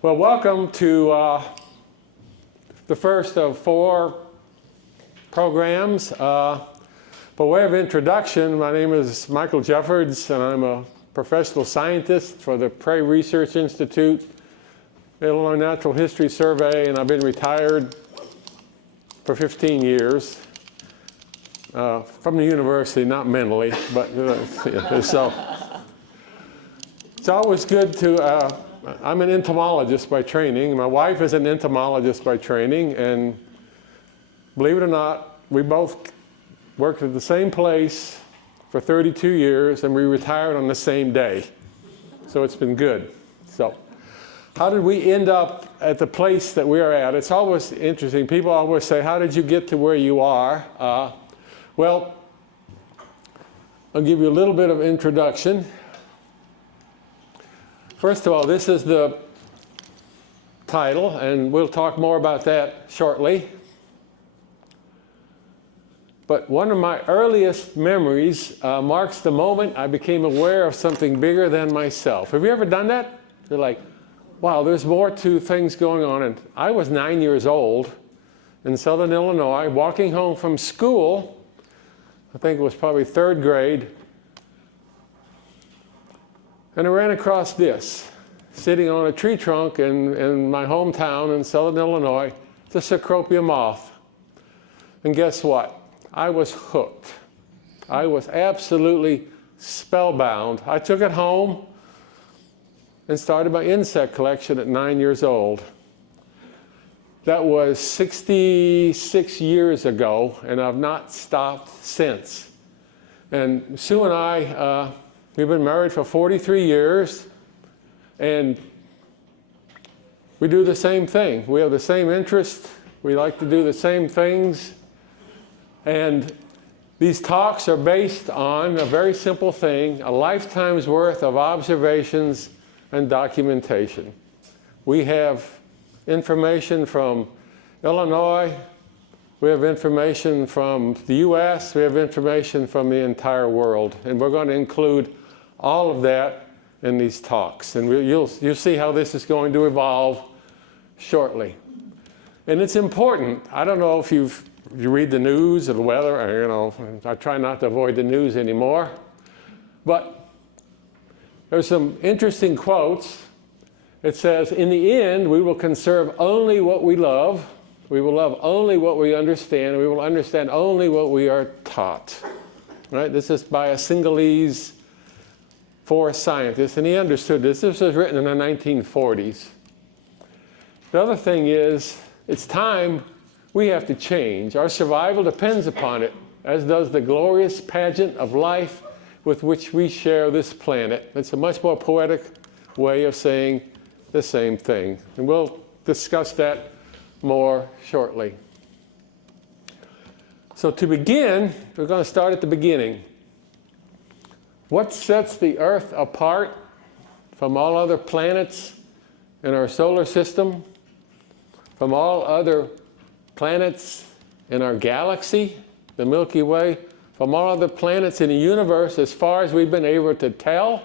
Well, welcome to the first of 4 programs. By way of introduction, my name is Michael Jeffords, and I'm a professional scientist for the Prairie Research Institute, Illinois Natural History Survey, and I've been retired for 15 years from the university, not mentally, but so it's always good to. I'm an entomologist by training. My wife is an entomologist by training, and believe it or not, we both worked at the same place for 32 years, and we retired on the same day. So it's been good. So how did we end up at the place that we are at? It's always interesting. People always say, how did you get to where you are? Well, I'll give you a little bit of introduction. First of all, this is the title, and we'll talk more about that shortly. But one of my earliest memories marks the moment I became aware of something bigger than myself. Have you ever done that? You're like, wow, there's more to things going on. And I was 9 years old in southern Illinois, walking home from school. I think it was probably 3rd grade. And I ran across this, sitting on a tree trunk in my hometown in southern Illinois, the Cecropia moth. And guess what? I was hooked. I was absolutely spellbound. I took it home and started my insect collection at 9 years old. That was 66 years ago, and I've not stopped since. And Sue and I, we've been married for 43 years, and we do the same thing. We have the same interest. We like to do the same things. And these talks are based on a very simple thing, a lifetime's worth of observations and documentation. We have information from Illinois. We have information from the US. We have information from the entire world. And we're going to include all of that in these talks. And you'll see how this is going to evolve shortly. And it's important. I don't know if you read the news or the weather, or, I try not to avoid the news anymore. But there's some interesting quotes. It says, in the end, we will conserve only what we love. We will love only what we understand. We will understand only what we are taught. Right? This is by a Singalese forest scientist, and he understood this. This was written in the 1940s. The other thing is, it's time we have to change. Our survival depends upon it, as does the glorious pageant of life with which we share this planet. It's a much more poetic way of saying the same thing. And we'll discuss that more shortly. So to begin, we're going to start at the beginning. What sets the Earth apart from all other planets in our solar system, from all other planets in our galaxy, the Milky Way, from all other planets in the universe as far as we've been able to tell?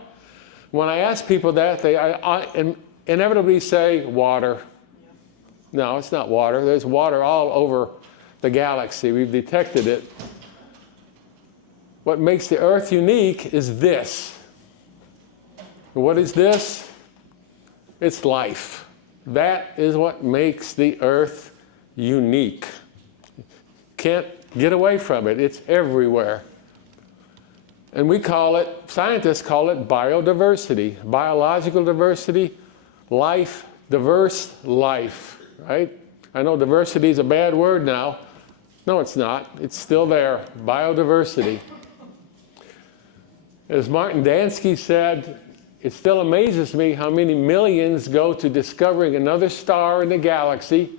When I ask people that, they inevitably say water. No, it's not water. There's water all over the galaxy. We've detected it. What makes the Earth unique is this. What is this? It's life. That is what makes the Earth unique. Can't get away from it. It's everywhere. And we call it, scientists call it biodiversity, biological diversity, life, diverse life, right? I know diversity is a bad word now. No, it's not. It's still there, biodiversity. As Martin Dansky said, it still amazes me how many millions go to discovering another star in the galaxy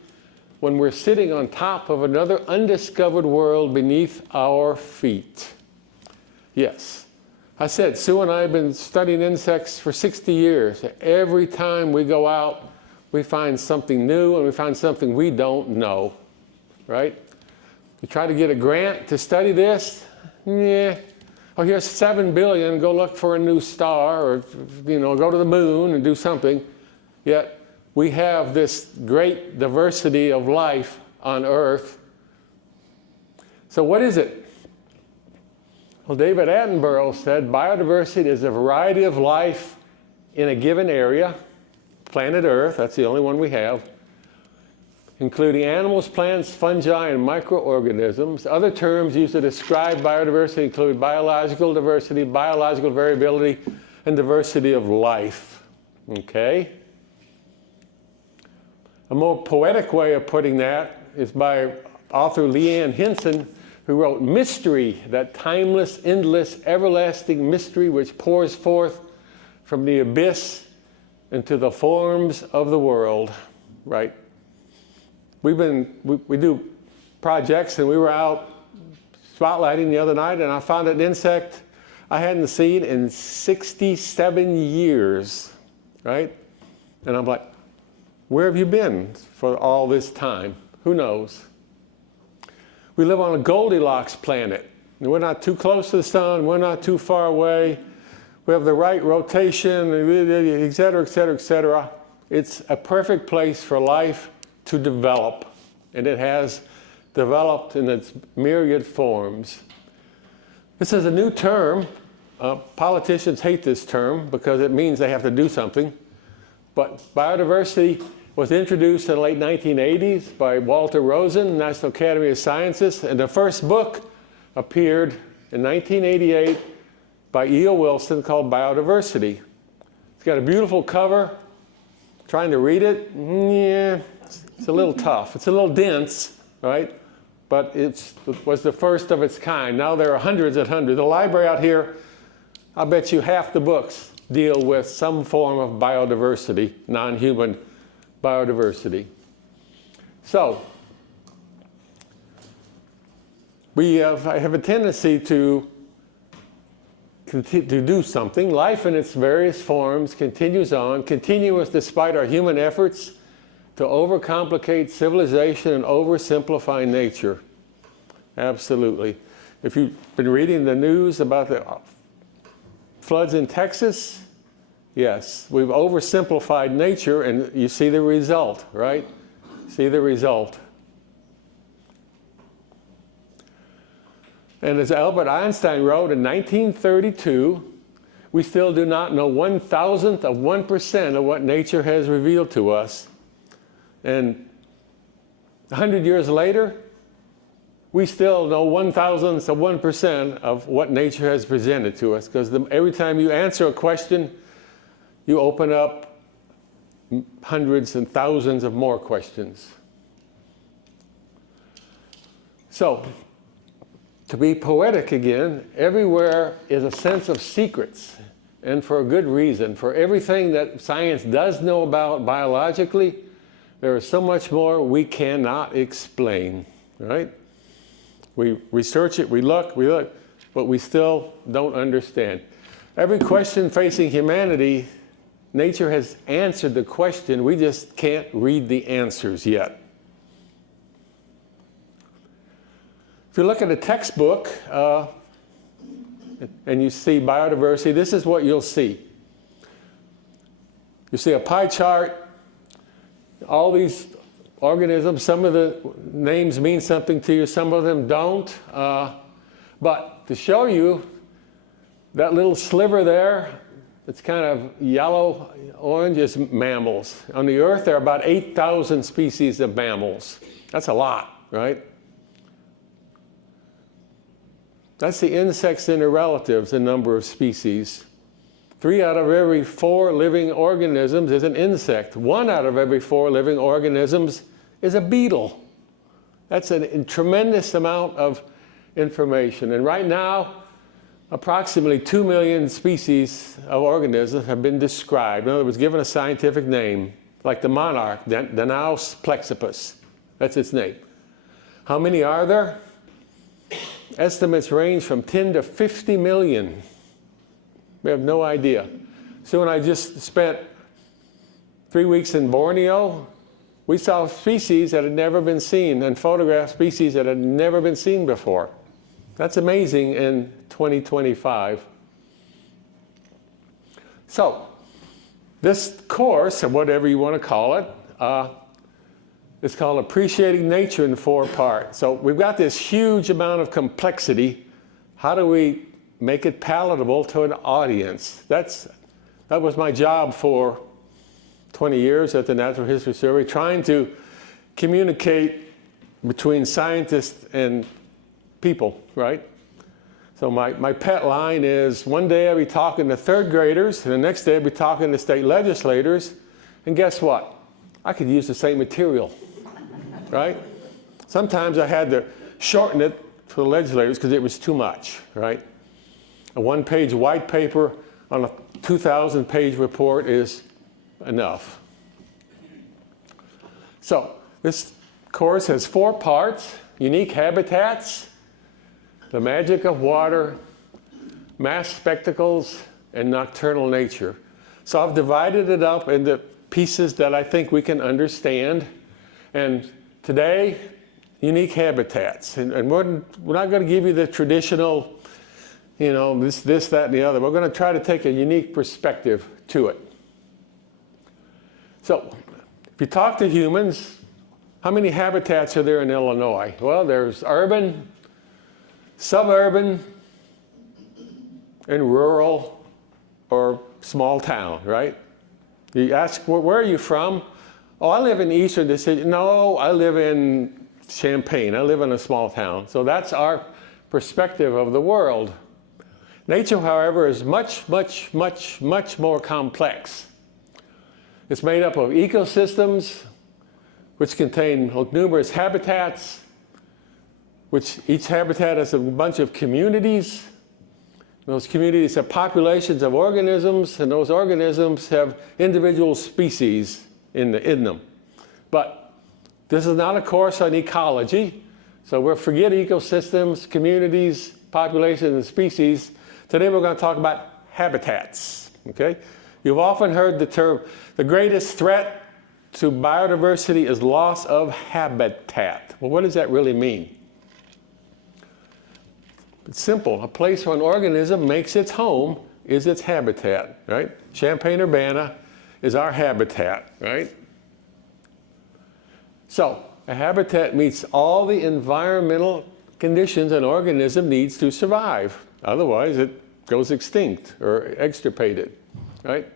when we're sitting on top of another undiscovered world beneath our feet. Yes. I said, Sue and I have been studying insects for 60 years. Every time we go out, we find something new and we find something we don't know, right? You try to get a grant to study this, yeah. Oh, here's $7 billion, go look for a new star, or go to the moon and do something. Yet we have this great diversity of life on Earth. So what is it? Well, David Attenborough said biodiversity is a variety of life in a given area, planet Earth, that's the only one we have, including animals, plants, fungi, and microorganisms. Other terms used to describe biodiversity include biological diversity, biological variability, and diversity of life. Okay? A more poetic way of putting that is by author Leanne Hinson, who wrote Mystery, that timeless, endless, everlasting mystery which pours forth from the abyss into the forms of the world. Right? We do projects, and we were out spotlighting the other night, and I found an insect I hadn't seen in 67 years, right? And I'm like, where have you been for all this time? Who knows? We live on a Goldilocks planet. We're not too close to the sun, we're not too far away. We have the right rotation, et cetera, et cetera, et cetera. It's a perfect place for life to develop, and it has developed in its myriad forms. This is a new term. Politicians hate this term because it means they have to do something. But biodiversity was introduced in the late 1980s by Walter Rosen, National Academy of Sciences, and the first book appeared in 1988 by E.O. Wilson called Biodiversity. It's got a beautiful cover. Trying to read it, yeah, it's a little tough. It's a little dense, right? But it was the first of its kind. Now there are hundreds and hundreds. The library out here, I bet you half the books deal with some form of biodiversity, non-human biodiversity. So, I have a tendency to do something. Life in its various forms continues on, continuous despite our human efforts to overcomplicate civilization and oversimplify nature. Absolutely. If you've been reading the news about the floods in Texas, yes, we've oversimplified nature, and you see the result, right? See the result. And as Albert Einstein wrote in 1932, we still do not know 1,000th of 1% of what nature has revealed to us. And 100 years later, we still know 1,000th of 1% of what nature has presented to us, because every time you answer a question, you open up hundreds and thousands of more questions. So, to be poetic again, everywhere is a sense of secrets, and for a good reason. For everything that science does know about biologically, there is so much more we cannot explain, right? We research it, we look, but we still don't understand. Every question facing humanity, nature has answered the question, we just can't read the answers yet. If you look at a textbook and you see biodiversity, this is what you'll see. You see a pie chart, all these organisms, some of the names mean something to you, some of them don't. But to show you that little sliver there, it's kind of yellow, orange, is mammals. On the Earth, there are about 8,000 species of mammals. That's a lot, right? That's the insects and their relatives, the number of species. 3 out of every 4 living organisms is an insect. 1 out of every 4 living organisms is a beetle. That's a tremendous amount of information. And right now, approximately 2 million species of organisms have been described. In other words, given a scientific name, like the monarch, Danaus plexippus. That's its name. How many are there? Estimates range from 10 to 50 million. We have no idea. So when I just spent 3 weeks in Borneo, we saw species that had never been seen and photographed species that had never been seen before. That's amazing in 2025. So, This course, or whatever you want to call it, it's called Appreciating Nature in 4 parts. So we've got this huge amount of complexity. How do we make it palatable to an audience? That was my job for 20 years at the Natural History Survey, trying to communicate between scientists and people, right? So my pet line is, one day I'll be talking to 3rd graders, and the next day I'll be talking to state legislators, and guess what? I could use the same material, right? Sometimes I had to shorten it for the legislators because it was too much, right? A 1-page white paper on a 2,000-page report is enough. So this course has 4 parts: unique habitats, the magic of water, mass spectacles, and nocturnal nature. So I've divided it up into pieces that I think we can understand. And today, unique habitats. And we're not going to give you the traditional, this, that, and the other. We're going to try to take a unique perspective to it. So if you talk to humans, how many habitats are there in Illinois? Well, there's urban, suburban, and rural, or small town, right? You ask, where are you from? Oh, I live in eastern decision. No, I live in Champaign. I live in a small town. So that's our perspective of the world. Nature, however, is much, much, much, much more complex. It's made up of ecosystems, which contain numerous habitats, which each habitat has a bunch of communities. Those communities have populations of organisms, and those organisms have individual species in them. But this is not a course on ecology, so we'll forget ecosystems, communities, populations, and species. Today we're going to talk about habitats, okay? You've often heard the term, the greatest threat to biodiversity is loss of habitat. Well, what does that really mean? It's simple. A place where an organism makes its home is its habitat, right? Champaign-Urbana is our habitat, right? So a habitat meets all the environmental conditions an organism needs to survive. Otherwise, it goes extinct or extirpated, right?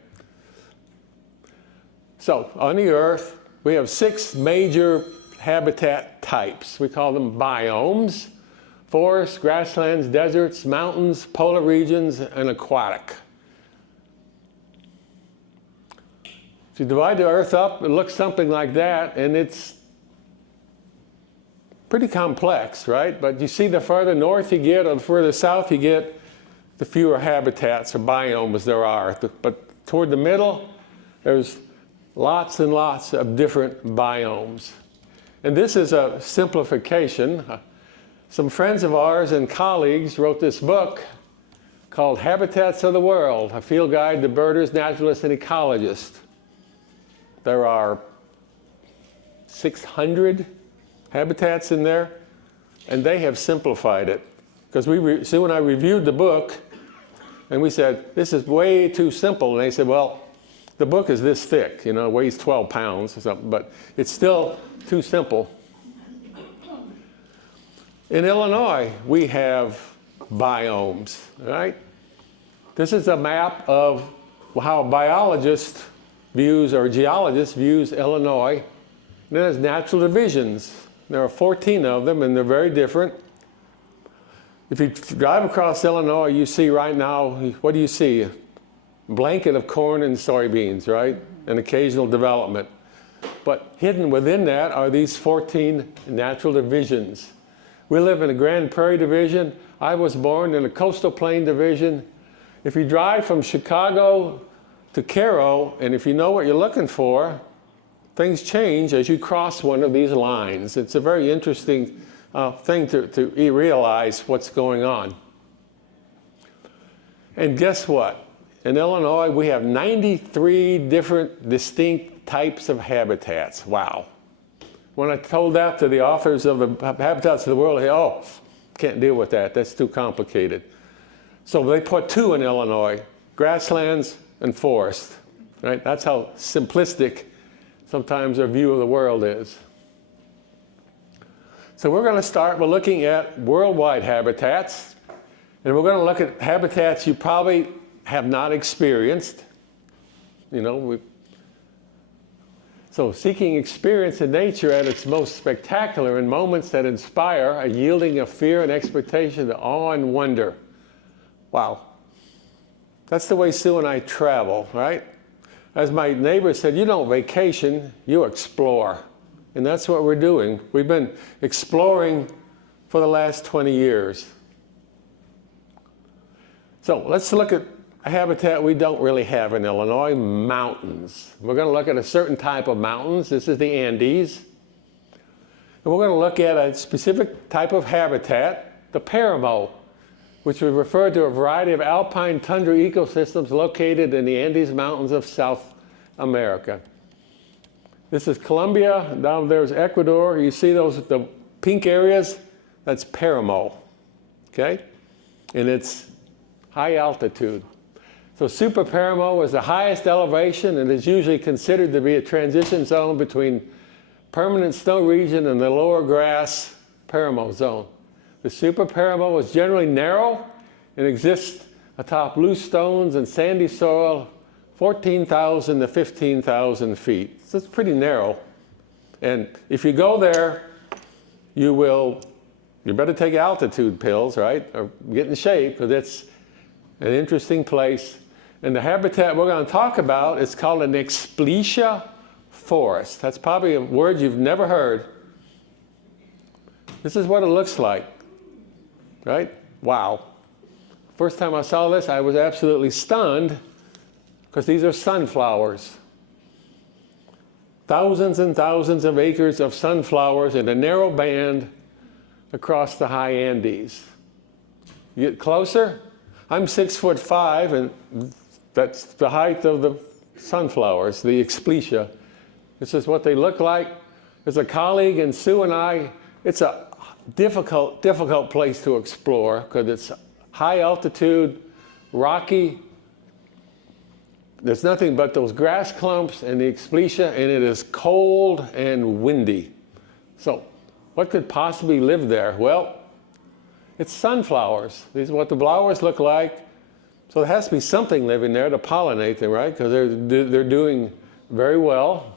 So on the Earth, we have 6 major habitat types. We call them biomes: forests, grasslands, deserts, mountains, polar regions, and aquatic. If you divide the Earth up, it looks something like that, and it's pretty complex, right? But you see, the further north you get or the further south you get, the fewer habitats or biomes there are. But toward the middle, there's lots and lots of different biomes. And this is a simplification. Some friends of ours and colleagues wrote this book called Habitats of the World, a field guide to birders, naturalists, and ecologists. There are 600 habitats in there, and they have simplified it. Because Sue and I reviewed the book, and we said, this is way too simple. And they said, well, the book is this thick, weighs 12 pounds or something, but it's still too simple. In Illinois, we have biomes, right? This is a map of how a biologist views, or geologist views, Illinois. And it has natural divisions. There are 14 of them, and they're very different. If you drive across Illinois, you see right now, what do you see? A blanket of corn and soybeans, right? And occasional development. But hidden within that are these 14 natural divisions. We live in a Grand Prairie division. I was born in a Coastal Plain division. If you drive from Chicago to Cairo, and if you know what you're looking for, things change as you cross one of these lines. It's a very interesting thing to realize what's going on. And guess what? In Illinois, we have 93 different distinct types of habitats. Wow. When I told that to the authors of the Habitats of the World, they said, oh, can't deal with that. That's too complicated. So they put 2 in Illinois, grasslands and forest. right? That's how simplistic sometimes our view of the world is. So we're going to start by looking at worldwide habitats. And we're going to look at habitats you probably have not experienced. So seeking experience in nature at its most spectacular in moments that inspire a yielding of fear and expectation to awe and wonder. Wow. That's the way Sue and I travel, right? As my neighbor said, you don't vacation, you explore. And that's what we're doing. We've been exploring for the last 20 years. So let's look at a habitat we don't really have in Illinois, mountains. We're going to look at a certain type of mountains. This is the Andes. And we're going to look at a specific type of habitat, the paramo, which we refer to a variety of alpine tundra ecosystems located in the Andes Mountains of South America. This is Colombia. Down there's Ecuador. You see the pink areas? That's paramo, okay? And it's high altitude. So superparamo is the highest elevation and is usually considered to be a transition zone between permanent snow region and the lower grass paramo zone. The superparamo is generally narrow and exists atop loose stones and sandy soil 14,000 to 15,000 feet. So it's pretty narrow. And if you go there, you better take altitude pills, right? Or get in shape, because it's an interesting place. And the habitat we're going to talk about is called an expletia forest. That's probably a word you've never heard. This is what it looks like, right? Wow. First time I saw this, I was absolutely stunned, because these are sunflowers. Thousands and thousands of acres of sunflowers in a narrow band across the high Andes. You get closer, I'm 6'5", and that's the height of the sunflowers, the expletia. This is what they look like. As a colleague and Sue and I, it's a difficult place to explore, because it's high altitude, rocky. There's nothing but those grass clumps and the expletia, and it is cold and windy. So what could possibly live there? Well, it's sunflowers. These are what the flowers look like. So there has to be something living there to pollinate them, right? Because they're doing very well.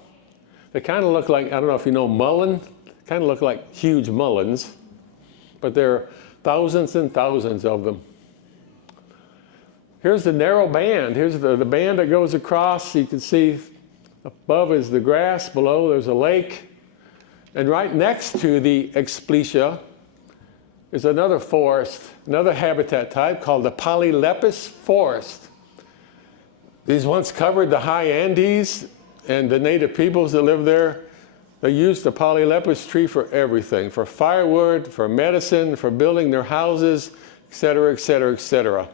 They kind of look like, I don't know if you know mullein, kind of look like huge mulleins, but there are thousands and thousands of them. Here's the narrow band. Here's the band that goes across. You can see above is the grass, below there's a lake. And right next to the expletia is another forest, another habitat type called the polylepis forest. These once covered the high Andes, and the native peoples that live there, they used the polylepis tree for everything, for firewood, for medicine, for building their houses, et cetera, et cetera, et cetera.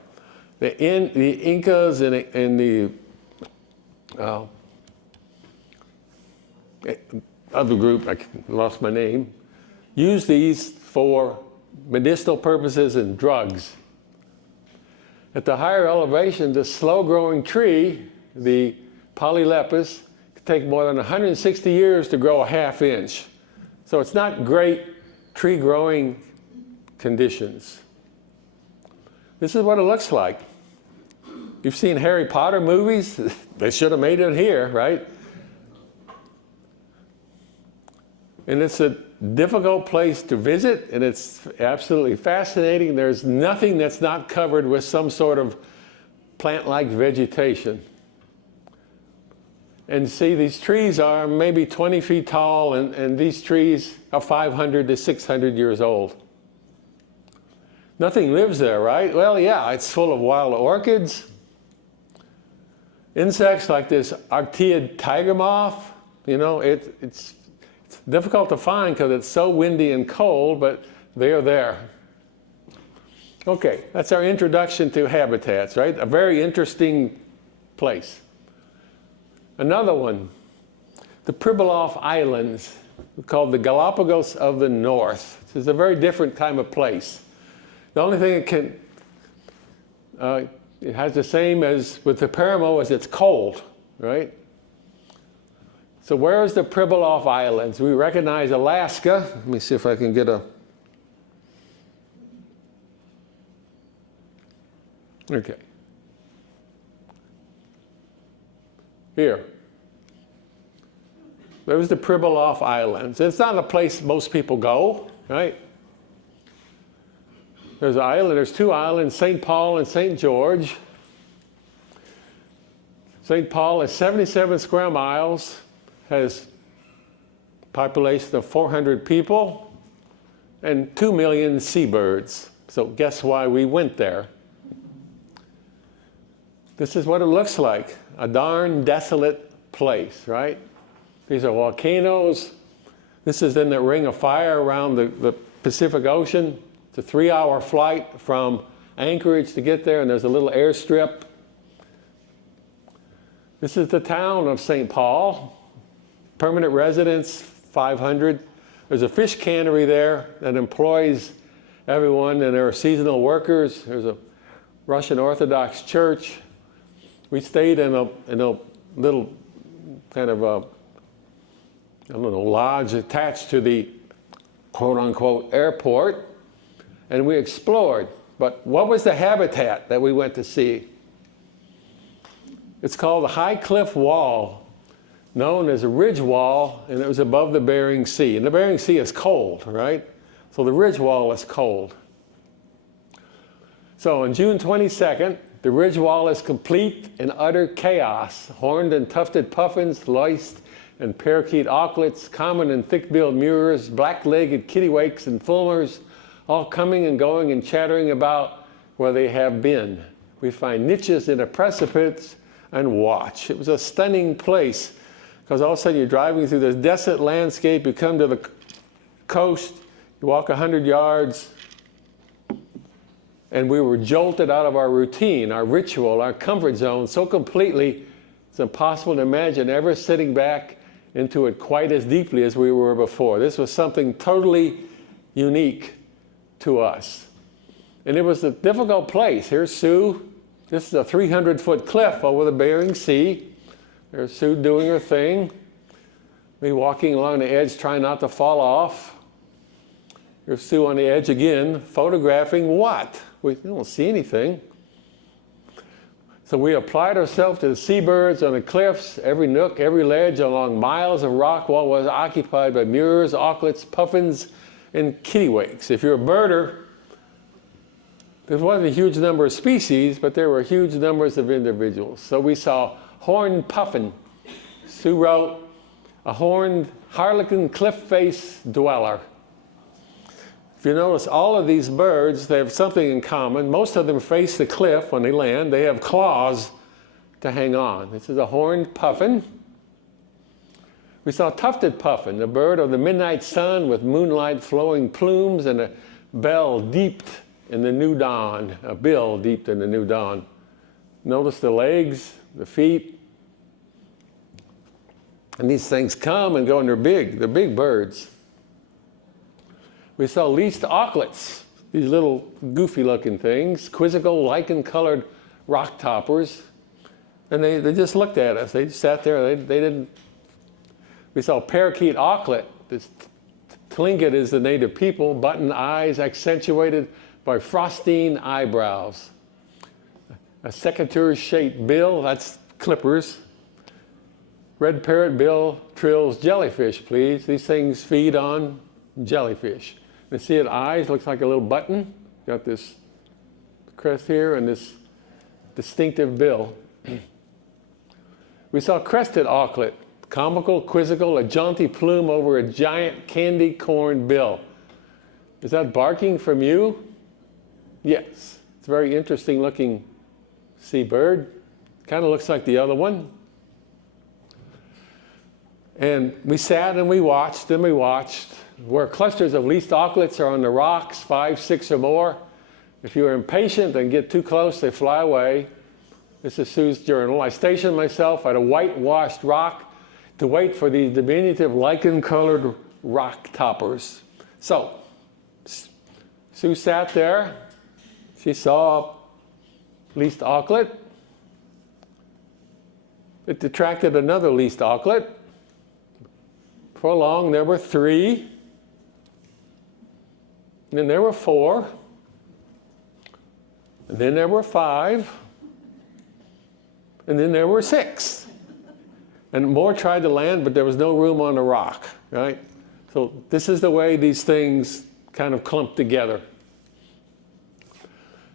The Incas and the other group, I lost my name, used these for medicinal purposes and drugs. At the higher elevation, the slow-growing tree, the polylepis, could take more than 160 years to grow a ½ inch. So it's not great tree growing conditions. This is what it looks like. You've seen Harry Potter movies? They should have made it here, right? And it's a difficult place to visit, and it's absolutely fascinating. There's nothing that's not covered with some sort of plant-like vegetation. And see, these trees are maybe 20 feet tall, and these trees are 500 to 600 years old. Nothing lives there, right? Well, yeah, it's full of wild orchids. Insects like this Arctiid tiger moth, it's difficult to find because it's so windy and cold, but they're there. Okay, that's our introduction to habitats, right? A very interesting place. Another one, the Pribilof Islands, called the Galapagos of the North. This is a very different kind of place. The only thing it has the same as with the paramo is it's cold. right? So where is the Pribilof Islands? We recognize Alaska. Let me see if I can get a... Okay. Here. There's the Pribilof Islands. It's not a place most people go, right? There's an island, there's two islands, St. Paul and St. George. St. Paul is 77 square miles, has a population of 400 people and 2 million seabirds. So guess why we went there? This is what it looks like, a darn desolate place, right? These are volcanoes. This is in the ring of fire around the Pacific Ocean. It's a 3-hour flight from Anchorage to get there, and there's a little airstrip. This is the town of St. Paul. Permanent residents, 500. There's a fish cannery there that employs everyone, and there are seasonal workers. There's a Russian Orthodox church. We stayed in a little kind of a, I don't know, lodge attached to the quote-unquote airport, and we explored. But what was the habitat that we went to see? It's called the High Cliff Wall, known as a ridge wall, and it was above the Bering Sea. And the Bering Sea is cold, right? So the ridge wall is cold. So on June 22nd, the ridge wall is complete in utter chaos. Horned and tufted puffins, loist and parakeet auklets, common and thick-billed murres, black-legged kittiwakes and fulmars, all coming and going and chattering about where they have been. We find niches in a precipice and watch. It was a stunning place, because all of a sudden you're driving through this desolate landscape, you come to the coast, you walk 100 yards, and we were jolted out of our routine, our ritual, our comfort zone so completely, it's impossible to imagine ever sitting back into it quite as deeply as we were before. This was something totally unique to us. And it was a difficult place. Here's Sue. This is a 300-foot cliff over the Bering Sea. There's Sue doing her thing. Me walking along the edge, trying not to fall off. Here's Sue on the edge again, photographing what? We don't see anything. So we applied ourselves to the seabirds on the cliffs, every nook, every ledge along miles of rock wall was occupied by murres, auklets, puffins, and kittiwakes. If you're a birder, there wasn't a huge number of species, but there were huge numbers of individuals. So we saw horned puffin. Sue wrote, a horned harlequin cliff face dweller. If you notice, all of these birds, they have something in common. Most of them face the cliff when they land. They have claws to hang on. This is a horned puffin. We saw tufted puffin, a bird of the midnight sun with moonlight flowing plumes and a bell deeped in the new dawn, a bill deeped in the new dawn. Notice the legs, the feet. And these things come and go, and they're big birds. We saw least auklets, these little goofy looking things, quizzical lichen-colored rock toppers. And they just looked at us. They just sat there, they didn't. We saw parakeet auklet. This Tlingit is the native people, button eyes accentuated by frostine eyebrows. A secateurs-shaped bill, that's clippers. Red parrot bill trills jellyfish, please. These things feed on jellyfish. You see it, eyes, looks like a little button. Got this crest here and this distinctive bill. We saw crested auklet, comical, quizzical, a jaunty plume over a giant candy corn bill. Is that barking from you? Yes. It's a very interesting looking seabird. Kind of looks like the other one. And we sat and we watched and we watched. Where clusters of least auklets are on the rocks, 5, 6 or more. If you're impatient and get too close, they fly away. This is Sue's journal. I stationed myself at a whitewashed rock to wait for these diminutive lichen-colored rock toppers. So, Sue sat there. She saw least auklet. it attracted another least auklet. For long, there were 3. And then there were 4. And then there were 5. And then there were 6. And more tried to land, but there was no room on the rock, right? So this is the way these things kind of clump together.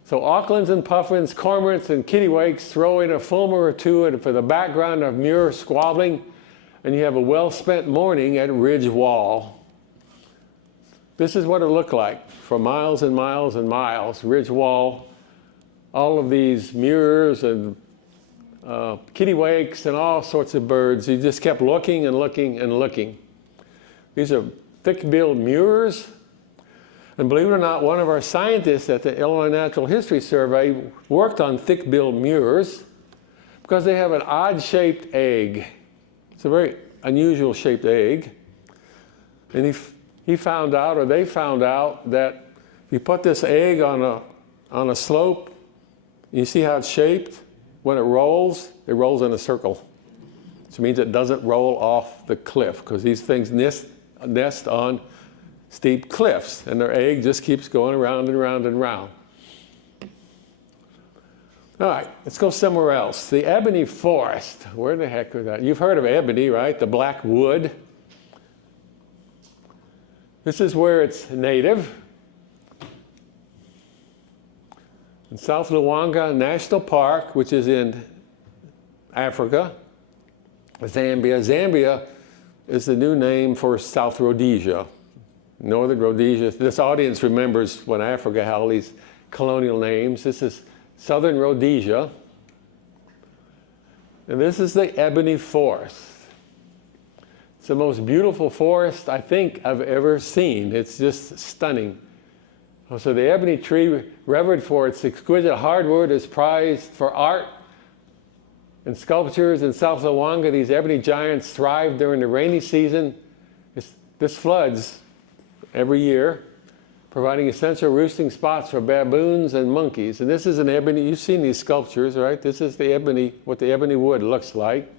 So aucklands and puffins, cormorants and kittiwakes throw in a fulmar or two and for the background of muir squabbling, and you have a well-spent morning at Ridge Wall. This is what it looked like for miles and miles and miles. Ridge Wall, all of these muirs and kittiwakes and all sorts of birds. You just kept looking and looking and looking. These are thick-billed muirs. And believe it or not, one of our scientists at the Illinois Natural History Survey worked on thick-billed muirs because they have an odd-shaped egg. It's a very unusual shaped egg. And he found out, or they found out, that if you put this egg on a slope, you see how it's shaped? When it rolls in a circle. Which means it doesn't roll off the cliff, because these things nest on steep cliffs, and their egg just keeps going around and around and around. All right, let's go somewhere else. The ebony forest. Where the heck is that? You've heard of ebony, right? The black wood. This is where it's native. In South Luangwa National Park, which is in Africa, Zambia. Zambia is the new name for South Rhodesia. Northern Rhodesia. This audience remembers when Africa had all these colonial names. This is Southern Rhodesia. And this is the ebony forest. It's the most beautiful forest I think I've ever seen. It's just stunning. So the ebony tree, revered for its exquisite hardwood, is prized for art and sculptures. In South Luangwa, these ebony giants thrive during the rainy season. This floods every year, providing essential roosting spots for baboons and monkeys. And this is an ebony, you've seen these sculptures, right? This is the ebony, what the ebony wood looks like.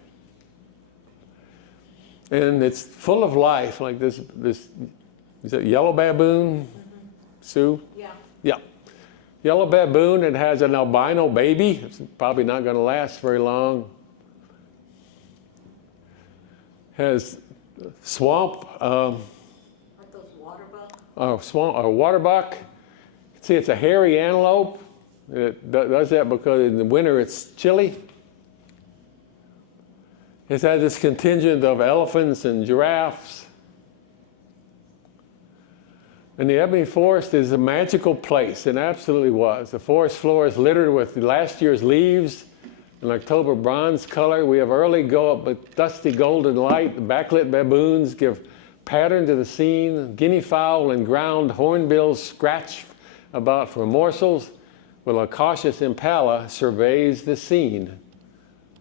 And it's full of life, like this is that yellow baboon? Sue? Yeah. Yeah. Yellow baboon, it has an albino baby. It's probably not going to last very long. Has swamp. Aren't those water buck? Swamp or waterbuck. See, it's a hairy antelope. It does that because in the winter it's chilly. It's had this contingent of elephants and giraffes. And the ebony forest is a magical place. It absolutely was. The forest floor is littered with last year's leaves, an October bronze color. We have early go-up with dusty golden light. The backlit baboons give pattern to the scene. Guinea fowl and ground hornbills scratch about for morsels, while a cautious impala surveys the scene.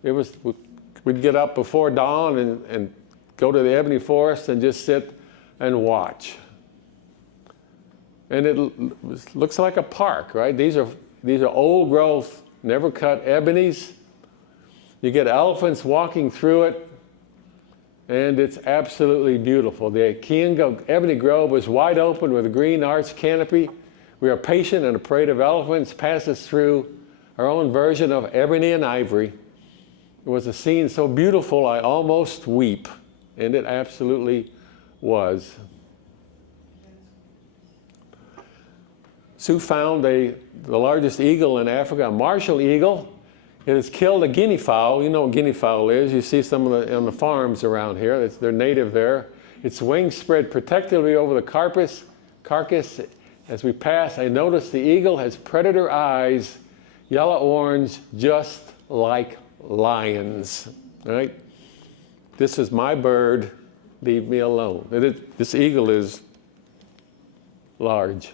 We'd get up before dawn and go to the ebony forest and just sit and watch. And it looks like a park, right? These are old growth, never cut ebonies. You get elephants walking through it, and it's absolutely beautiful. The Kianga Ebony Grove is wide open with a green arched canopy. We are patient, and a parade of elephants passes through our own version of ebony and ivory. It was a scene so beautiful I almost weep, and it absolutely was. Sue found the largest eagle in Africa, a martial eagle. It has killed a guinea fowl. You know what guinea fowl is. You see some of on the farms around here. They're native there. Its wings spread protectively over the carcass. As we pass, I notice the eagle has predator eyes, yellow-orange, just like lions. Right? This is my bird. Leave me alone. This eagle is large.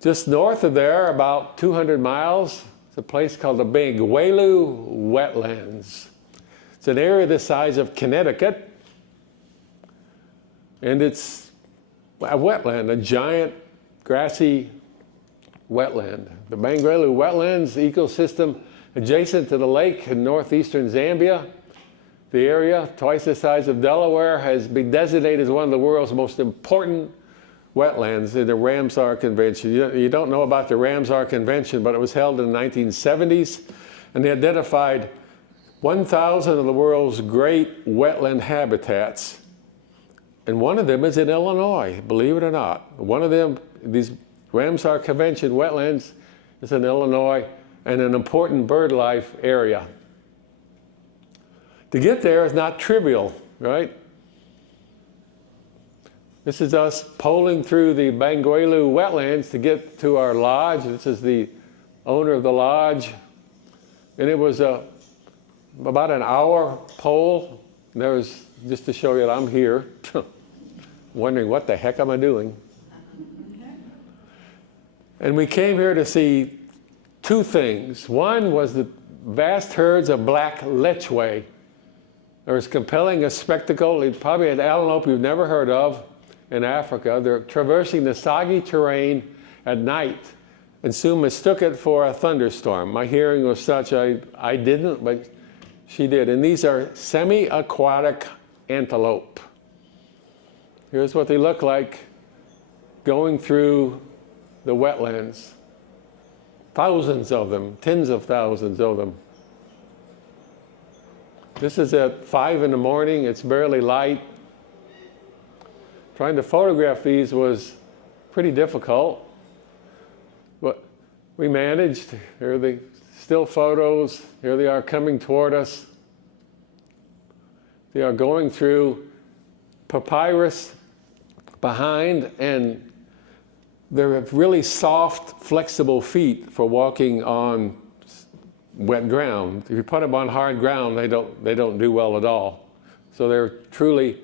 Just north of there, about 200 miles, is a place called the Bangweulu Wetlands. It's an area the size of Connecticut, and it's a wetland, a giant grassy wetland. The Bangweulu Wetlands ecosystem adjacent to the lake in northeastern Zambia. The area, twice the size of Delaware, has been designated as one of the world's most important wetlands in the Ramsar Convention. You don't know about the Ramsar Convention, but it was held in the 1970s, and they identified 1,000 of the world's great wetland habitats. And one of them is in Illinois, believe it or not. One of them, these Ramsar Convention wetlands, is in Illinois and an important bird life area. To get there is not trivial, right? This is us poling through the Banguelu wetlands to get to our lodge. This is the owner of the lodge. And it was about an hour pole. And there was, just to show you that I'm here, wondering what the heck am I doing? And we came here to see two things. One was the vast herds of black lechwe. They're as compelling a spectacle, probably an antelope you've never heard of in Africa. They're traversing the soggy terrain at night and soon mistook it for a thunderstorm. My hearing was such, I didn't, but she did. And these are semi-aquatic antelope. Here's what they look like going through the wetlands. Thousands of them, tens of thousands of them. This is at 5 in the morning, it's barely light. Trying to photograph these was pretty difficult, but we managed. Here are the still photos. Here they are coming toward us. They are going through papyrus behind, and they have really soft, flexible feet for walking on wet ground. If you put them on hard ground, they don't do well at all. So they're truly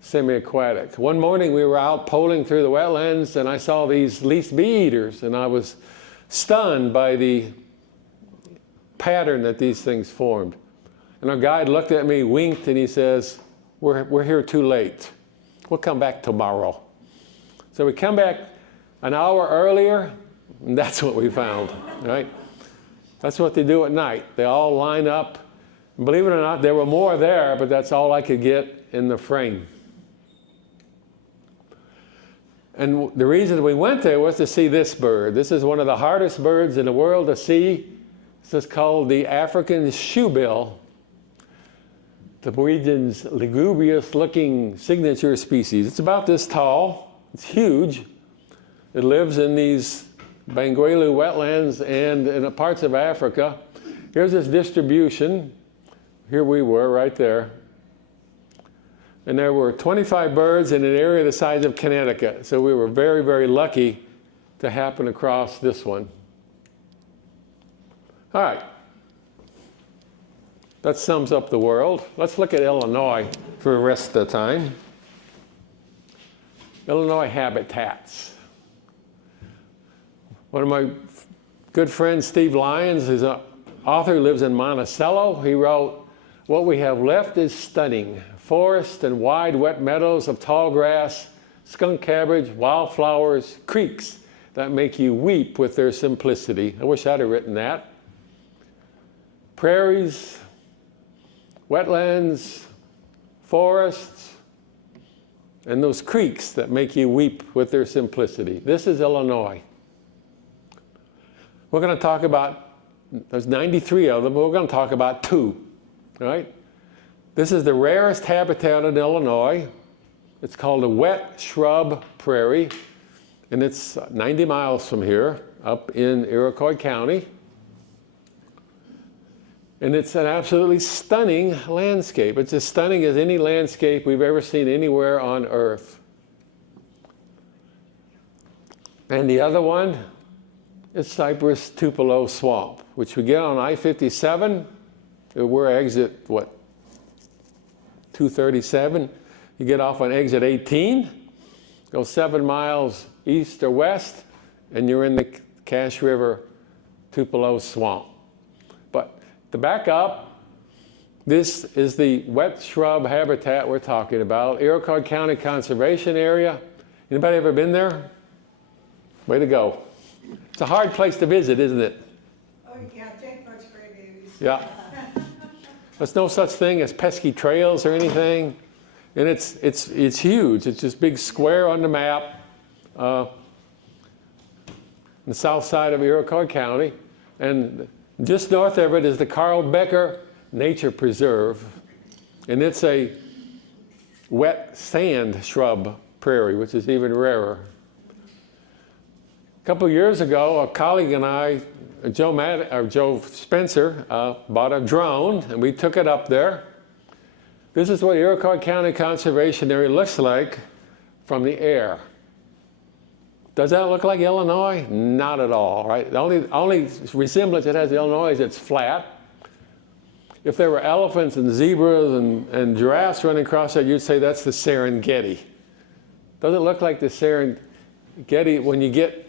semi-aquatic. One morning we were out poling through the wetlands, and I saw these least bee eaters, and I was stunned by the pattern that these things formed. And our guide looked at me, winked, and he says, we're here too late. We'll come back tomorrow. So we come back an hour earlier, and that's what we found, right? That's what they do at night. They all line up. And believe it or not, there were more there, but that's all I could get in the frame. And the reason we went there was to see this bird. This is one of the hardest birds in the world to see. This is called the African shoebill, the region's lugubrious-looking signature species. It's about this tall. It's huge. It lives in these Banguelu wetlands and in parts of Africa. Here's its distribution. Here we were, right there. And there were 25 birds in an area the size of Connecticut. So we were very, very lucky to happen across this one. All right. That sums up the world. Let's look at Illinois for the rest of the time. Illinois habitats. One of my good friends, Steve Lyons, is an author, lives in Monticello. He wrote, "What we have left is stunning. Forests and wide wet meadows of tall grass, skunk cabbage, wildflowers, creeks that make you weep with their simplicity." I wish I'd have written that. Prairies, wetlands, forests, and those creeks that make you weep with their simplicity. This is Illinois. We're going to talk about, there's 93 of them, but we're going to talk about two, right? This is the rarest habitat in Illinois. It's called a wet shrub prairie, and it's 90 miles from here, up in Iroquois County. And it's an absolutely stunning landscape. It's as stunning as any landscape we've ever seen anywhere on Earth. And the other one is Cypress Tupelo Swamp, which we get on I-57. We're exit, 237. You get off on exit 18, go 7 miles east or west, and you're in the Cache River Tupelo Swamp. But to back up, this is the wet shrub habitat we're talking about, Iroquois County Conservation Area. Anybody ever been there? Way to go. It's a hard place to visit, isn't it? Oh, yeah, Jeffords great Yeah. There's no such thing as pesky trails or anything. And it's huge. It's this big square on the map, the south side of Iroquois County. And just north of it is the Carl Becker Nature Preserve. And it's a wet sand shrub prairie, which is even rarer. A couple of years ago, a colleague and I, Joe Spencer, bought a drone, and we took it up there. This is what Iroquois County Conservation Area looks like from the air. Does that look like Illinois? Not at all, right? The only resemblance it has to Illinois is it's flat. If there were elephants and zebras and giraffes running across it, you'd say that's the Serengeti. Doesn't look like the Serengeti. When you get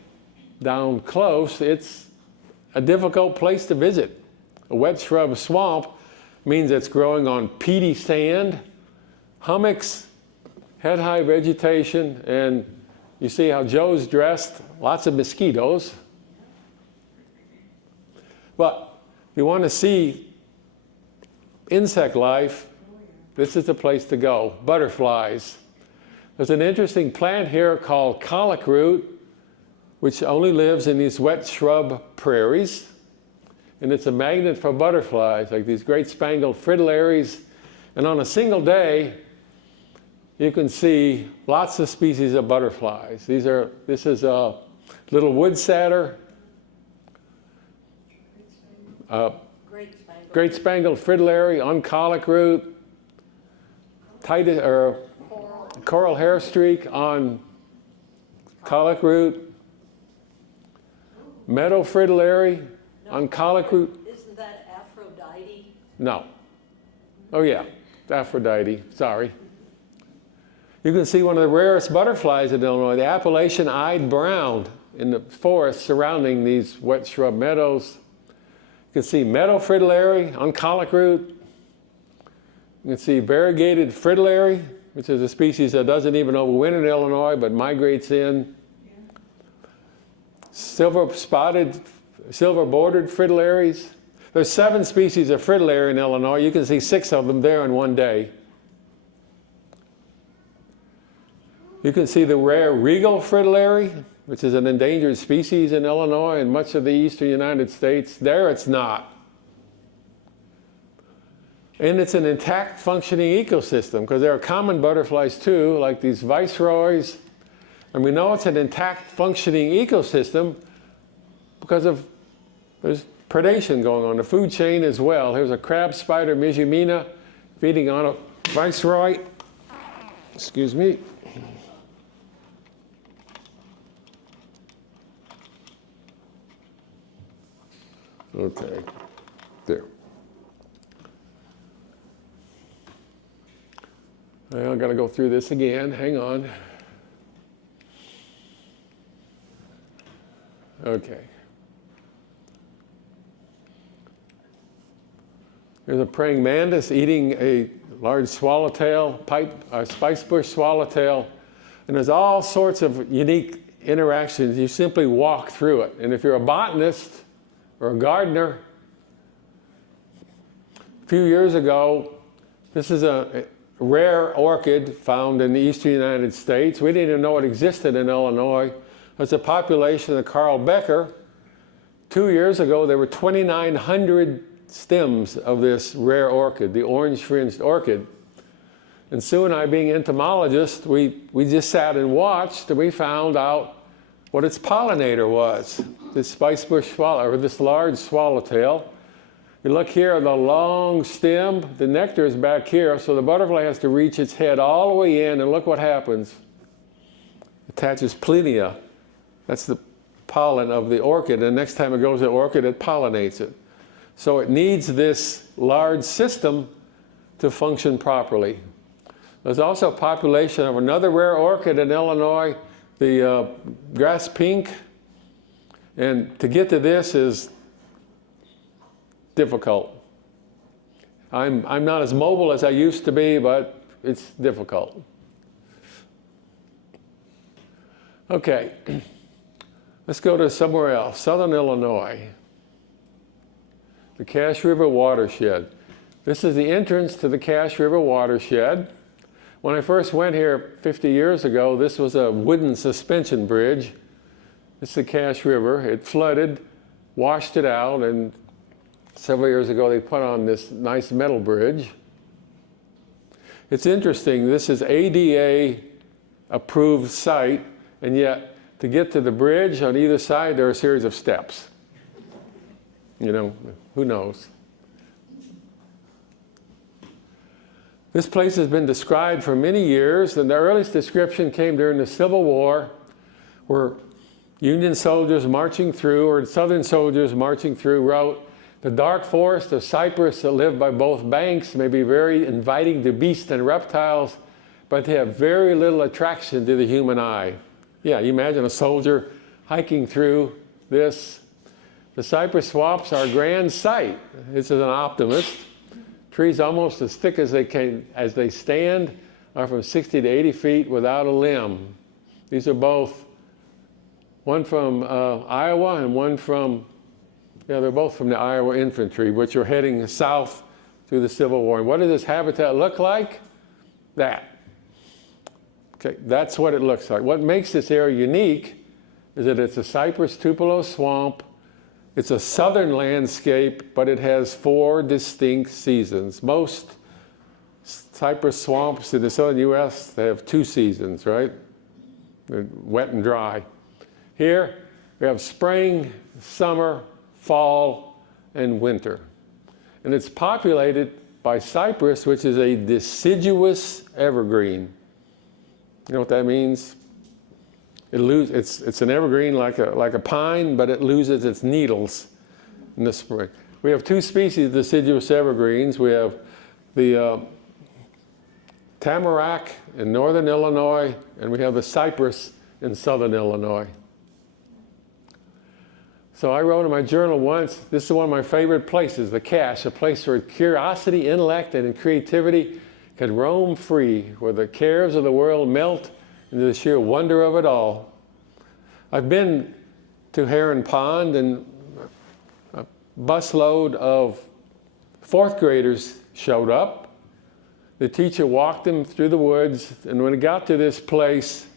down close, it's a difficult place to visit. A wet shrub swamp means it's growing on peaty sand, hummocks, head-high vegetation, and you see how Joe's dressed, lots of mosquitoes. But if you want to see insect life, this is the place to go. Butterflies. There's an interesting plant here called colic root, which only lives in these wet shrub prairies. And it's a magnet for butterflies, like these great spangled fritillaries. And on a single day, you can see lots of species of butterflies. This is a little wood satyr, great spangled fritillary on colic root, coral hair streak on colic root, meadow fritillary on colic root. Isn't that Aphrodite? No. Oh yeah, Aphrodite, sorry. You can see one of the rarest butterflies in Illinois, the Appalachian-eyed brown, in the forest surrounding these wet shrub meadows. You can see meadow fritillary on colic root. You can see variegated fritillary, which is a species that doesn't even overwinter in Illinois but migrates in. Silver-bordered fritillaries. There's 7 species of fritillary in Illinois. You can see 6 of them there in one day. You can see the rare regal fritillary, which is an endangered species in Illinois and much of the eastern United States. There it's not. And it's an intact functioning ecosystem, because there are common butterflies too, like these viceroys. And we know it's an intact functioning ecosystem because there's predation going on, the food chain as well. Here's a crab spider, Mijumina, feeding on a viceroy. Excuse me. Okay, there. I've got to go through this again. Hang on. Okay. There's a praying mantis eating a large swallowtail, spice bush swallowtail, and there's all sorts of unique interactions. You simply walk through it. And if you're a botanist or a gardener, a few years ago, this is a rare orchid found in the eastern United States. We didn't even know it existed in Illinois. There's a population of Carl Becker. 2 years ago, there were 2,900 stems of this rare orchid, the orange-fringed orchid. And Sue and I, being entomologists, we just sat and watched, and we found out what its pollinator was, this spicebush swallow, or this large swallowtail. You look here at the long stem, the nectar is back here, so the butterfly has to reach its head all the way in, and look what happens. It attaches plenia. That's the pollen of the orchid, and next time it goes to the orchid, it pollinates it. So it needs this large system to function properly. There's also a population of another rare orchid in Illinois, the grass pink, and to get to this is difficult. I'm not as mobile as I used to be, but it's difficult. Okay, let's go to somewhere else, southern Illinois. the Cache River watershed. This is the entrance to the Cache River watershed. When I first went here 50 years ago, this was a wooden suspension bridge. This is the Cache River. It flooded, washed it out, and several years ago they put on this nice metal bridge. It's interesting, this is ADA approved site, and yet to get to the bridge on either side there are a series of steps. You know, who knows? This place has been described for many years, and the earliest description came during the Civil War, where Union soldiers marching through, or Southern soldiers marching through, wrote, "The dark forest of cypress that live by both banks may be very inviting to beasts and reptiles, but they have very little attraction to the human eye." Yeah, you imagine a soldier hiking through this. The cypress swamps are a grand sight. This is an optimist. Trees almost as thick as they stand are from 60 to 80 feet without a limb. These are both, one from Iowa and one from, yeah, they're both from the Iowa Infantry, which are heading south through the Civil War. And what does this habitat look like? That. Okay, that's what it looks like. What makes this area unique is that it's a cypress tupelo swamp. It's a southern landscape, but it has 4 distinct seasons. Most cypress swamps in the southern U.S., they have 2 seasons, right? They're wet and dry. Here, we have spring, summer, fall, and winter. And it's populated by cypress, which is a deciduous evergreen. You know what that means? It's an evergreen like a pine, but it loses its needles in the spring. We have 2 species of deciduous evergreens. We have the tamarack in northern Illinois, and we have the cypress in southern Illinois. So I wrote in my journal once, this is one of my favorite places, the cache, a place where curiosity, intellect, and creativity can roam free, where the cares of the world melt into the sheer wonder of it all. I've been to Heron Pond, and a busload of 4th graders showed up. The teacher walked them through the woods, and when it got to this place,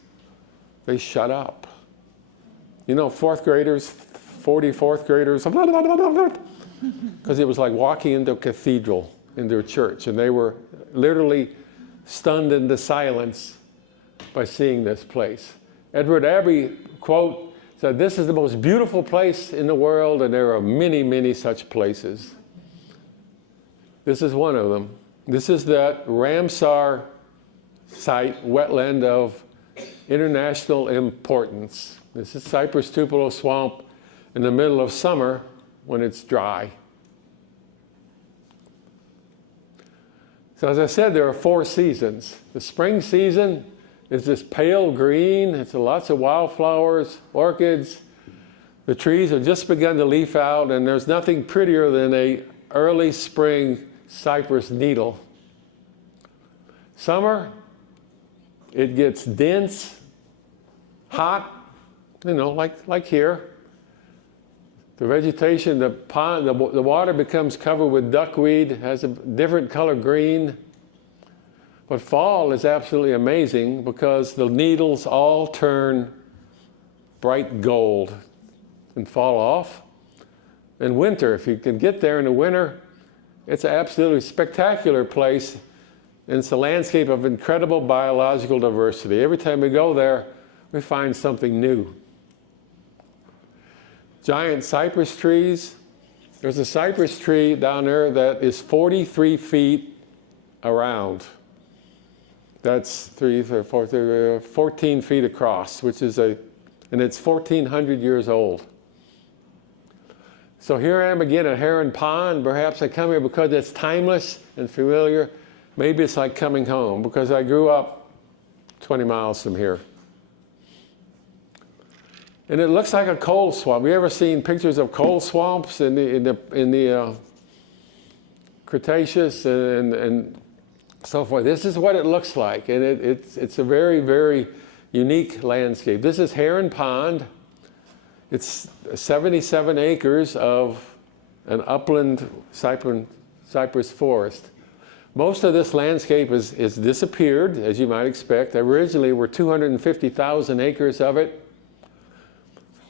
they shut up. You know, 4th graders, 40 4th graders, because it was like walking into a cathedral, into a church, and they were literally stunned into silence by seeing this place. Edward Abbey, quote, said, "This is the most beautiful place in the world, and there are many, many such places." This is one of them. This is that Ramsar site, wetland of international importance. This is cypress tupelo swamp in the middle of summer when it's dry. So as I said, there are 4 seasons. The spring season is this pale green. It's lots of wildflowers, orchids. The trees have just begun to leaf out, and there's nothing prettier than an early spring cypress needle. Summer, it gets dense, hot, you know, like here. The vegetation, the pond, the water becomes covered with duckweed, has a different color green. But fall is absolutely amazing because the needles all turn bright gold and fall off. In winter, if you can get there in the winter, it's an absolutely spectacular place. And it's a landscape of incredible biological diversity. Every time we go there, we find something new. Giant cypress trees. There's a cypress tree down there that is 43 feet around. That's 14 feet across, which is and it's 1,400 years old. So here I am again at Heron Pond. Perhaps I come here because it's timeless and familiar. Maybe it's like coming home because I grew up 20 miles from here. And it looks like a coal swamp. You ever seen pictures of coal swamps in the Cretaceous and so forth? This is what it looks like, and it's a very, very unique landscape. This is Heron Pond. It's 77 acres of an upland cypress forest. Most of this landscape is disappeared, as you might expect. Originally, were 250,000 acres of it.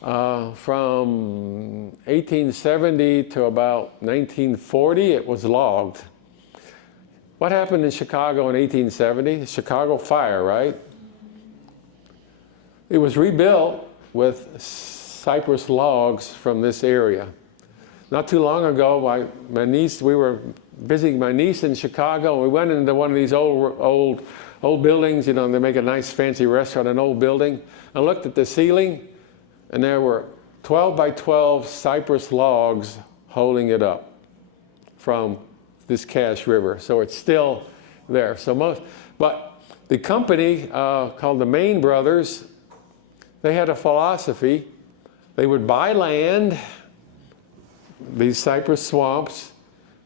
From 1870 to about 1940, it was logged. What happened in Chicago in 1870? The Chicago fire, right? It was rebuilt with cypress logs from this area. Not too long ago, my niece, we were visiting my niece in Chicago, and we went into one of these old buildings. You know, they make a nice fancy restaurant, an old building. I looked at the ceiling, and there were 12 by 12 cypress logs holding it up from this Cache River. So it's still there. But the company called the Main Brothers, they had a philosophy. They would buy land, these cypress swamps.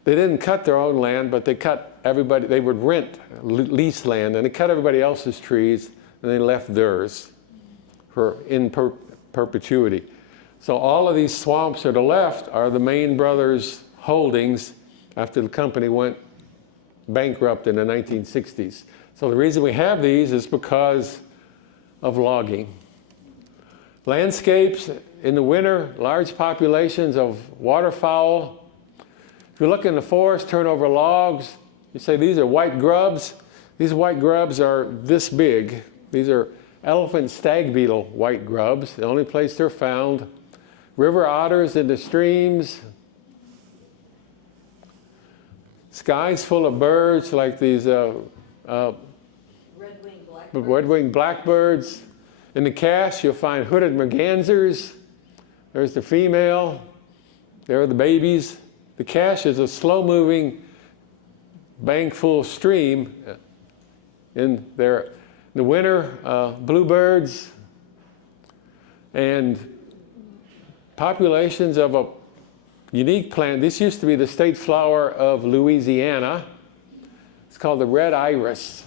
They didn't cut their own land, but they would rent, lease land, and they cut everybody else's trees, and they left theirs in perpetuity. So all of these swamps to the left are the Main Brothers holdings after the company went bankrupt in the 1960s. So the reason we have these is because of logging. Landscapes in the winter, large populations of waterfowl. If you look in the forest, turn over logs, you say these are white grubs. These white grubs are this big. These are elephant stag beetle white grubs, the only place they're found. River otters in the streams. Skies full of birds like these red-winged blackbirds. In the Cache, you'll find hooded mergansers. There's the female. There are the babies. The Cache is a slow-moving, bank-full stream. In the winter, bluebirds and populations of a unique plant. This used to be the state flower of Louisiana. It's called the red iris.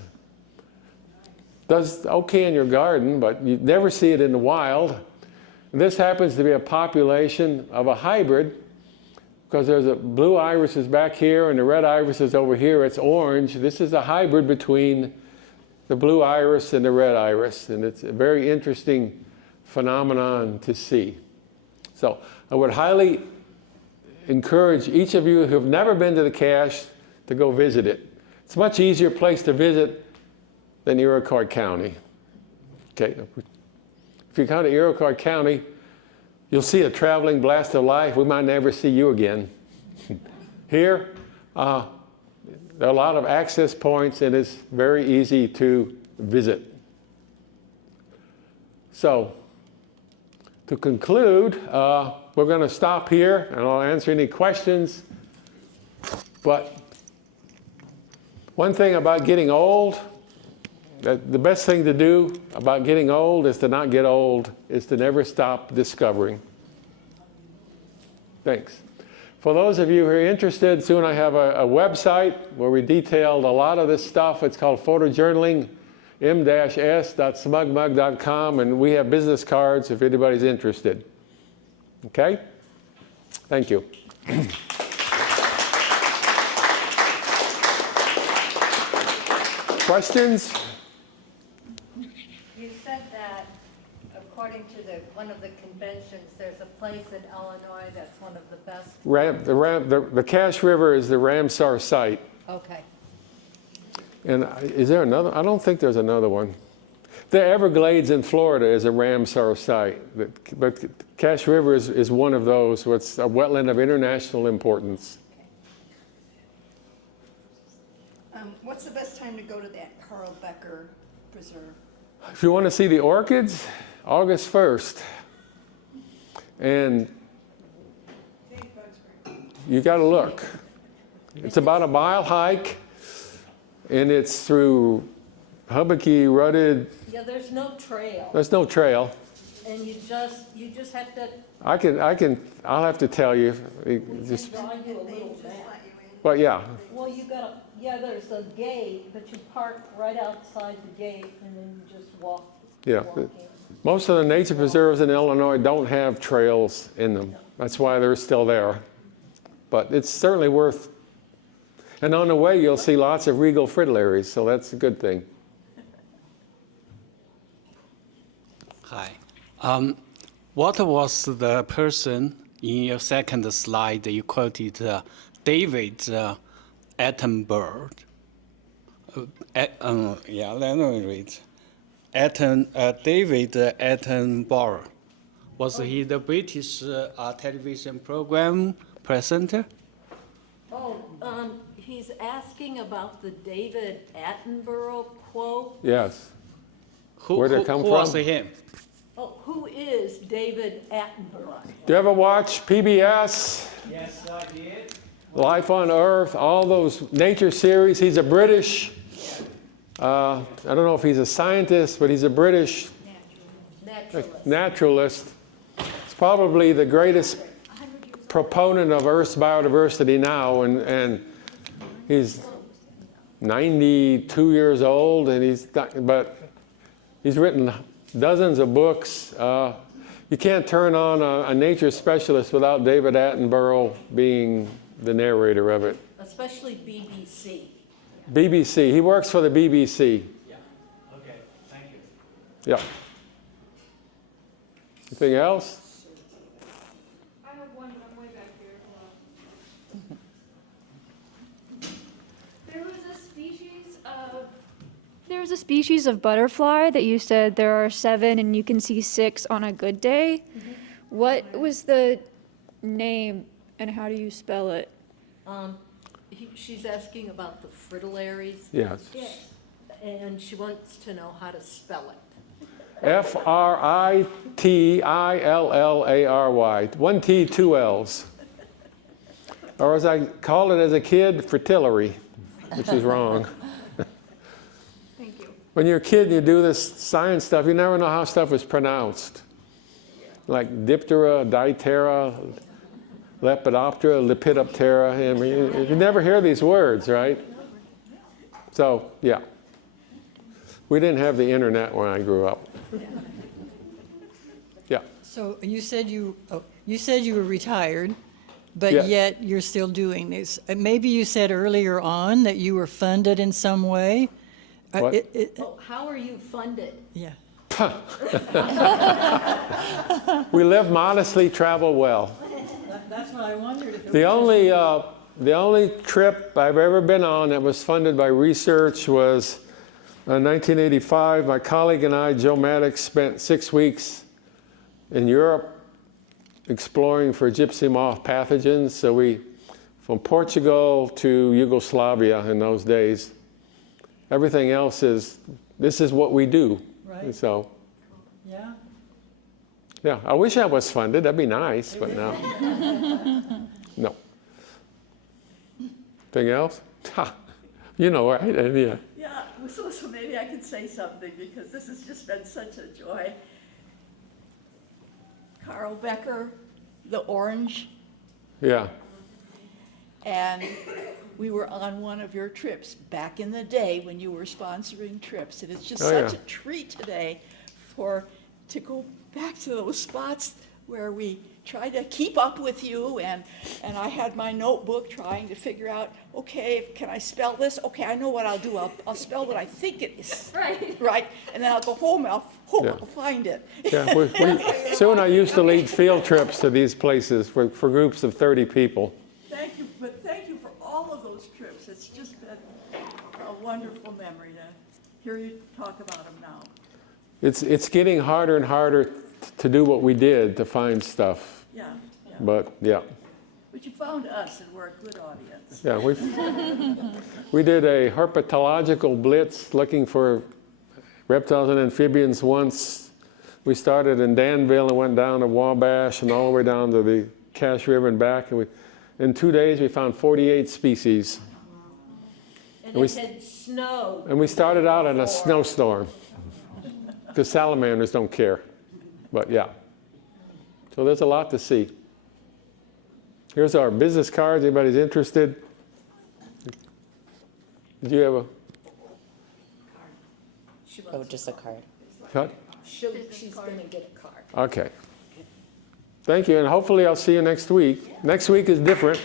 Does okay in your garden, but you never see it in the wild. And this happens to be a population of a hybrid, because there's a blue iris is back here and the red iris is over here. It's orange. This is a hybrid between the blue iris and the red iris, and it's a very interesting phenomenon to see. So I would highly encourage each of you who have never been to the Cache to go visit it. It's a much easier place to visit than Iroquois County. Okay, if you come to Iroquois County, you'll see a traveling blast of life. We might never see you again. Here, there are a lot of access points, and it's very easy to visit. So, to conclude, we're going to stop here, and I'll answer any questions. But one thing about getting old, the best thing to do about getting old is to not get old, is to never stop discovering. Thanks. For those of you who are interested, soon I have a website where we detailed a lot of this stuff. It's called photojournaling, m-s.smugmug.com, and we have business cards if anybody's interested. Okay? Thank you. Questions? You said that, according to one of the conventions, there's a place in Illinois that's one of the best. The Cache River is the Ramsar site. Okay. And is there another? I don't think there's another one. The Everglades in Florida is a Ramsar site, but Cache River is one of those. It's a wetland of international importance. What's the best time to go to that Carl Becker Preserve? If you want to see the orchids, August 1st. And you got to look. It's about a mile hike, and it's through hummocky, rutted. Yeah, there's no trail. There's no trail. And you just have to. I'll have to tell you. Just draw you a little map. But yeah. Well, there's a gate, but you park right outside the gate, and then you just walk. Yeah. Walk in. Most of the nature preserves in Illinois don't have trails in them. That's why they're still there. But it's certainly worth, and on the way you'll see lots of regal fritillaries, so that's a good thing. Hi. What was the person in your second slide you quoted, David Attenborough? Yeah, let me read. David Attenborough. Was he the British television program presenter? Oh, he's asking about the David Attenborough quote. Yes. Where'd it come who was from? him? Oh, who is David Attenborough? Do you ever watch PBS? Yes, I did. Life on Earth, all those nature series? He's a British, I don't know if he's a scientist, but he's a British naturalist. He's probably the greatest proponent of Earth's biodiversity now, and he's 92 years old, and but he's written dozens of books. You can't turn on a nature specialist without David Attenborough being the narrator of it. Especially BBC. BBC. He works for the BBC. Yeah. Okay. Thank you. Yeah. Anything else? I have one, but I'm way back here. There was a species of butterfly that you said there are 7 and you can see 6 on a good day. Mm-hmm. What was the name and how do you spell it? She's asking about the fritillaries. Yes. And she wants to know how to spell it. Fritillary. 1 T, 2 L's. Or as I called it as a kid, fritillary, which is wrong. Thank you. When you're a kid and you do this science stuff, you never know how stuff is pronounced. Like diptera, diptera, Lepidoptera, Lepidoptera. I mean, you never hear these words, right? So, yeah. We didn't have the internet when I grew up. Yeah. So you said you were retired, but Yes. yet you're still doing this. Maybe you said earlier on that you were funded in some way. What? Oh, how are you funded? Yeah. We live modestly, travel well. That's what I wondered. If it The only trip I've ever been on that was funded by research was 1985. My colleague and I, Joe Maddox, spent 6 weeks in Europe exploring for gypsy moth pathogens. So from Portugal to Yugoslavia in those days, everything else this is what we do. Right. So, Yeah. yeah, I wish I was funded. That'd be nice, but no. No. Anything else? Ha, you know, right? Yeah. Yeah, so maybe I could say something because this has just been such a joy. Carl Becker, the orange, Yeah. and we were on one of your trips back in the day when you were sponsoring trips. And it's just Oh, such yeah. a treat today to go back to those spots where we try to keep up with you, and I had my notebook trying to figure out, okay, can I spell this? Okay, I know what I'll do. I'll spell what I think it is. Right. And then I'll go home and Yeah. I'll find it. Yeah, Sue and I used to lead field trips to these places for groups of 30 people. Thank you, but thank you for all of those trips. It's just been a wonderful memory to hear you talk about them now. It's getting harder and harder to do what we did to find stuff. Yeah. But yeah, But you found us, and we're a good audience. yeah, we did a herpetological blitz looking for reptiles and amphibians once. We started in Danville and went down to Wabash and all the way down to the Cache River and back. And in 2 days, we found 48 species. And We- it had snowed. And we started out in a snowstorm because salamanders don't care. But yeah, so there's a lot to see. Here's our business cards. Anybody's interested? Did you have a She Oh, wants just a card. cut? she's going to get a card. Okay. Thank you, and hopefully I'll see you next week. Next week is different.